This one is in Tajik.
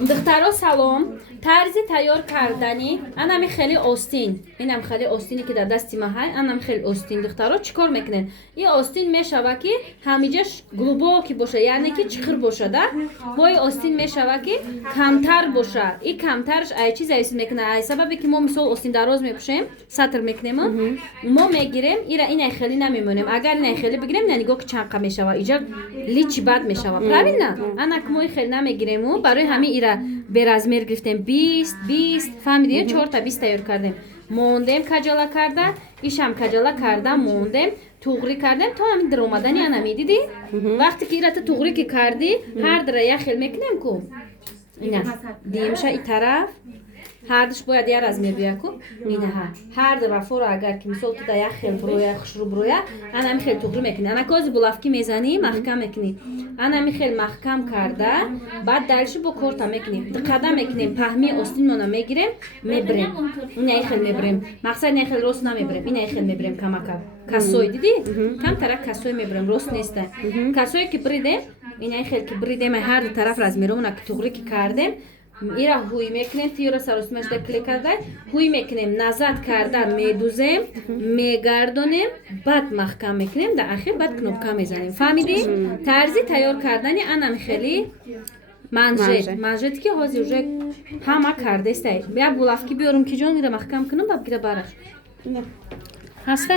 دخترا سلام. тарзи тайёр кардани анами хеле остин. Инам хеле остини ки дар дасти ма ҳай. Анам хеле остин. Духтаро чикор мекунед? Ин остин мешава ки ҳамиҷаш глубоки боша, яъне ки чиқир боша да. Бо ин остин мешава ки камтар боша. Ин камтарш ай чи зависит мекуна. Ай сабабе ки мо мисол остин дароз мепӯшем, сатр мекунем, мо мегирем, ира инай хеле намемонем. Агар инай хеле бигирем, на нигоҳ ки чанқа мешава. Иҷа личи бад мешава. Правильно? Ана ки мо ин хеле намегирему, барои ҳамин ира беразмер гирифтем 20 фаҳмидем 4 та 20 тайёр кардем. Мондем каҷала карда, ишам каҷала карда мондем, туғри кардем то ҳамин дар омадани анами диди. Вақте ки ира ту туғри ки карди, ҳар дара як хел мекунем ку. Ина димша и тараф ҳардаш бояд я размер биya ку. Ина ҳар рафора агар ки мисол туда як хел броя хушру броя, анами хел туғри мекунӣ. Ана кози булавки мезанӣ, маҳкам мекунӣ. Анами хел маҳкам карда, баъд далиши бо корта мекунем. Диққатда мекунем, паҳми остинмона мегирем, мебирем. Ина хел мебирем. Мақсад ина хел рост намебирем. Ина хел мебирем камака. Касой диди? Камтара касой мебирем, рост неста. Касой ки бридем, ина хел ки бридем, ҳар ду тараф размеромона ки туғри ки кардем. Ира ҳуй мекунем, тиёра саросимашда клик кардай, ҳуй мекунем, назад карда медузем, мегардонем, баъд маҳкам мекунем, дар ахир баъд кнопка мезанем. Фаҳмидӣ? Тарзи тайёр кардани анами хели манжет ки ҳозир уже ҳама кардестай. Як булавки биёрам ки ҷон ира маҳкам кунам, баъд гира бараш. Ҳаста?